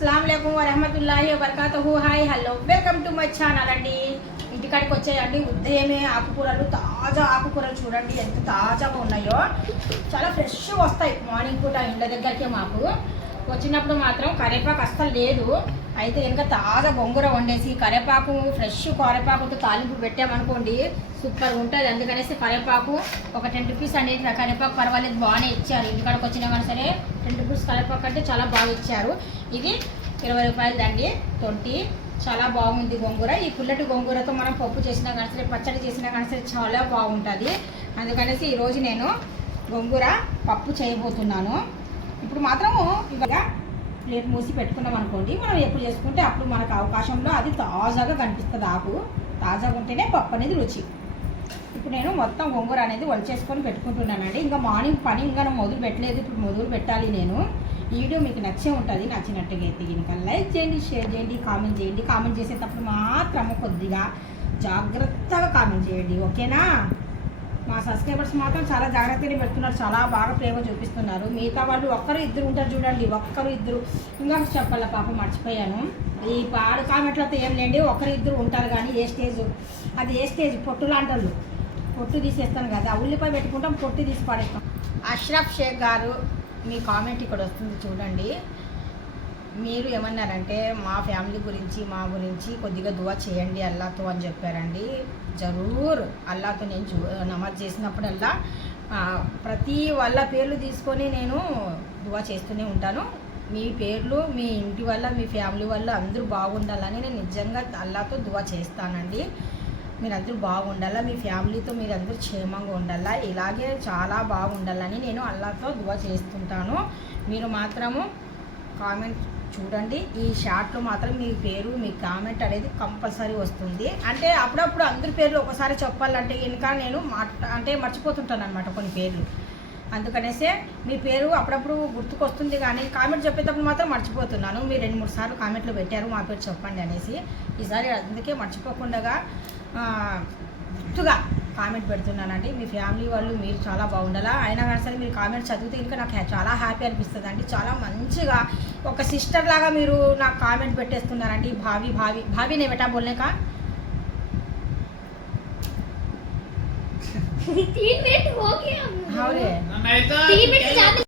అస్సలాము అలైకుం వరహమతుల్లాహి వబరకాతుహు. Hi hello welcome to my channel అండి. ఇంటికాడికి వచ్చాయండి ఉదయమే ఆకుకూరలు, తాజా ఆకుకూరలు చూడండి ఎంత తాజాగా ఉన్నాయో. చాలా ఫ్రెష్గా వస్తాయి మార్నింగ్ పూట ఇండ్ల దగ్గరికి. మాకు వచ్చినప్పుడు మాత్రం కరివేపాకు అస్సలు లేదు. అయితే ఇంకా తాజా గొంగూర వండేసి కరివేపాకు ఫ్రెష్ కరివేపాకుతో తాలింపు పెట్టామనుకోండి సూపర్గా ఉంటుంది. అందుకనేసి కరివేపాకు ఒక 10 రూపీస్ అనేది కరివేపాకు పర్వాలేదు బాగానే ఇచ్చారు. ఇంటికాడికి వచ్చినా కానీ సరే 10 రూపీస్ కరివేపాకు అంటే చాలా బాగా ఇచ్చారు. ఇది 20 రూపాయలు అండి. 20 చాలా బాగుంది గొంగూర. ఈ పుల్లటి గొంగూరతో మనం పప్పు చేసినా కానీ సరే పచ్చడి చేసినా కానీ సరే చాలా బాగుంటుంది. అందుకనేసి ఈరోజు నేను గొంగూర పప్పు చేయబోతున్నాను. ఇప్పుడు మాత్రము ఇవాళ ప్లేట్ మూసి పెట్టుకున్నాం అనుకోండి, మనం ఎప్పుడు చేసుకుంటే అప్పుడు మనకు అవకాశంలో అది తాజాగా కనిపిస్తుంది. ఆకు తాజాగా ఉంటేనే పప్పు అనేది రుచి. ఇప్పుడు నేను మొత్తం గొంగూర అనేది వలిచేసుకొని పెట్టుకుంటున్నానండి. ఇంకా మార్నింగ్ పని ఇంకా మొదలు పెట్టలేదు, ఇప్పుడు మొదలు పెట్టాలి నేను. ఈ వీడియో మీకు నచ్చే ఉంటుంది. నచ్చినట్టుగా అయితే ఇంకా లైక్ చేయండి, షేర్ చేయండి, కామెంట్ చేయండి. కామెంట్ చేసేటప్పుడు మాత్రం కొద్దిగా జాగ్రత్తగా కామెంట్ చేయండి, ఓకేనా? మా సబ్స్క్రైబర్స్ మాత్రం చాలా జాగ్రత్తగా పెడుతున్నారు, చాలా బాగా ప్రేమ చూపిస్తున్నారు. మిగతా వాళ్ళు ఒక్కరు ఇద్దరు ఉంటారు చూడండి, ఒక్కరు ఇద్దరు. ఇంకా చెప్పాల పాప మర్చిపోయాను. ఈ పాడు కామెంట్లతో ఏం లేండి, ఒకరు ఇద్దరు ఉంటారు. కానీ ఏ స్టేజ్ అది ఏ స్టేజ్ పొట్టు లాంటి పొట్టు తీసేస్తాను కదా, ఉల్లిపాయ పెట్టుకుంటాం పొట్టు తీసి పడేస్తాం. అష్రఫ్ షేక్ గారు మీ కామెంట్ ఇక్కడ వస్తుంది చూడండి. మీరు ఏమన్నారంటే మా ఫ్యామిలీ గురించి మా గురించి కొద్దిగా దువా చేయండి అల్లాతో అని చెప్పారండి. జరూర్ అల్లాతో నేను నమాజ్ చేసినప్పుడల్లా ప్రతి వాళ్ళ పేర్లు తీసుకొని నేను దువా చేస్తూనే ఉంటాను. మీ పేర్లు మీ ఇంటి వల్ల మీ ఫ్యామిలీ వల్ల అందరూ బాగుండాలని నేను నిజంగా అల్లాతో దువా చేస్తానండి. మీరందరూ బాగుండాలా, మీ ఫ్యామిలీతో మీరందరూ క్షేమంగా ఉండాలా, ఇలాగే చాలా బాగుండాలని నేను అల్లాతో దువా చేస్తుంటాను. మీరు మాత్రము కామెంట్ చూడండి. ఈ షార్ట్లో మాత్రం మీ పేరు మీ కామెంట్ అనేది కంపల్సరీ వస్తుంది. అంటే అప్పుడప్పుడు అందరి పేర్లు ఒకసారి చెప్పాలంటే ఇంకా నేను మర్చిపోతుంటాను అనమాట కొన్ని పేర్లు. అందుకనేసే మీ పేరు అప్పుడప్పుడు గుర్తుకొస్తుంది, కానీ కామెంట్ చెప్పేటప్పుడు మాత్రం మర్చిపోతున్నాను. మీరు 2-3 సార్లు కామెంట్లు పెట్టారు మా పేరు చెప్పండి అనేసి. ఈసారి అందుకే మర్చిపోకుండా గుర్తుగా కామెంట్ పెడుతున్నానండి. మీ ఫ్యామిలీ వాళ్ళు మీరు చాలా బాగుండాలా. అయినా కానీ సరే మీరు కామెంట్ చదివితే ఇంకా నాకు చాలా హ్యాపీ అనిపిస్తుంది అండి. చాలా మంచిగా ఒక సిస్టర్ లాగా మీరు నాకు కామెంట్ పెట్టేస్తున్నారండి. భావి నే బెటా బోల్నే కా 3 मिनट हो गया। हाँ रे 3 मिनट